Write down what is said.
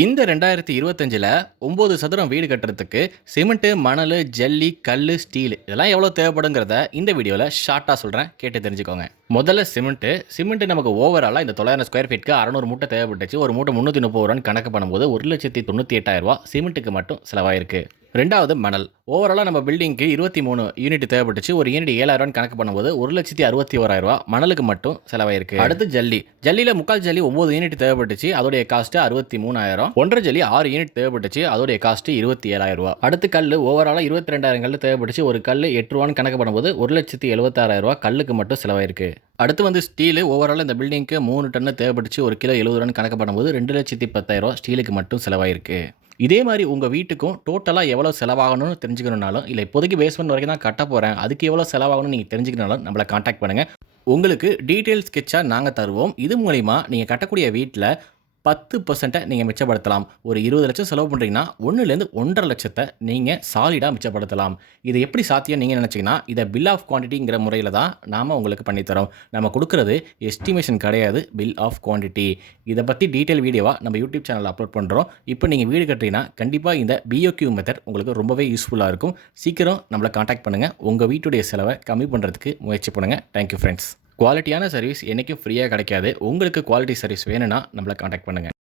இந்த 2025ல 9 சதுரம் வீடு கட்டுறதுக்கு சிமெண்ட், மணல், ஜல்லி, கல்லு, ஸ்டீல் இதெல்லாம் எவ்வளோ தேவைப்படுங்கிறத இந்த வீடியோவில் ஷார்ட்டாக சொல்கிறேன், கேட்டு தெரிஞ்சுக்கோங்க. முதல்ல சிமெண்ட் நமக்கு ஓவராலாக இந்த 900 ஸ்கொயர் ஃபீட்க்கு 600 மூட்டை தேவைப்பட்டுச்சு. ஒரு மூட்டை 330 ரூபான்னு கணக்கு பண்ணும்போது 1,98,000 சிமெண்ட்டுக்கு மட்டும் செலவாயிருக்கு. ரெண்டாவது மணல். ஓவராலாக நம்ம பில்டிங்க்கு 23 யூனிட் தேவைப்பட்டுச்சு. ஒரு யூனிட் 7,000 கணக்கு பண்ணும்போது 1,61,000 மணலுக்கு மட்டும் செலவாயிருக்கு. அடுத்து ஜல்லியில் 3/4 ஜல்லி 9 யூனிட் தேவைப்பட்டுச்சு. அதோடைய காஸ்ட் 63,000. 1.5 ஜல்லி 6 யூனிட் தேவைப்பட்டுச்சு. அதோடைய காஸ்ட் 27,000. அடுத்து கல் ஓவராலாக 22,000 கல் தேவைப்பட்டுச்சு. ஒரு கல் 8 ரூபான்னு கணக்கு பண்ணும்போது 1,76,000 கல்லுக்கு மட்டும் செலவாயிருக்கு. அடுத்து ஸ்டீல் ஓவரால் இந்த பில்டிங்க்கு 3 டன்னு தேவைப்பட்டுச்சு. ஒரு கிலோ 70 ரூபான்னு கணக்கு பண்ணும்போது 2,10,000 ஸ்டீலுக்கு மட்டும் செலவாயிருக்கு. இதே மாதிரி உங்கள் வீட்டுக்கும் டோட்டலாக எவ்வளோ செலவாகணும்னு தெரிஞ்சுக்கணுனாலும், இல்லை இப்போதைக்கு பேஸ்மெண்ட் வரைக்கும் தான் கட்ட போகிறேன், அதுக்கு எவ்வளோ செலவாகணும்னு நீங்கள் தெரிஞ்சுக்கணுனாலும் நம்மளை காண்டாக்ட் பண்ணுங்கள். உங்களுக்கு டீட்டெயில் ஸ்கெட்சாக நாங்கள் தருவோம். இது மூலிமா நீங்கள் கட்டக்கூடிய வீட்டில் 10% நீங்கள் மிச்சப்படுத்தலாம். ஒரு 20 லட்சம் செலவு பண்ணுறீங்கன்னா 1லேருந்து 1.5 லட்சத்தை நீங்கள் சாலிடாக மிச்சப்படுத்தலாம். இது எப்படி சாத்தியம் நீங்கள் நினச்சிங்கன்னா, இதை பில் ஆஃப் குவான்டிட்டிங்கிற முறையில் தான் நாம் உங்களுக்கு பண்ணித்தரோம். நம்ம கொடுக்குறது எஸ்டிமேஷன் கிடையாது, பில் ஆஃப் குவான்டிட்டி. இதை பற்றி டீட்டெயில் வீடியோவாக நம்ம யூடியூப் சேனலில் அப்லோட் பண்ணுறோம். இப்போ நீங்கள் வீடு கட்டுறீங்கன்னா கண்டிப்பாக இந்த BOQ மெத்தட் உங்களுக்கு ரொம்பவே யூஸ்ஃபுல்லாக இருக்கும். சீக்கிரம் நம்மளை காண்டாக்ட் பண்ணுங்கள். உங்கள் வீட்டுடைய செலவை கம்மி பண்ணுறதுக்கு முயற்சி பண்ணுங்கள். Thank you friends. குவாலிட்டியான சர்வீஸ் என்றைக்கும் ஃப்ரீயாக கிடைக்காது. உங்களுக்கு குவாலிட்டி சர்வீஸ் வேணும்னா நம்மளை காண்டாக்ட் பண்ணுங்கள்.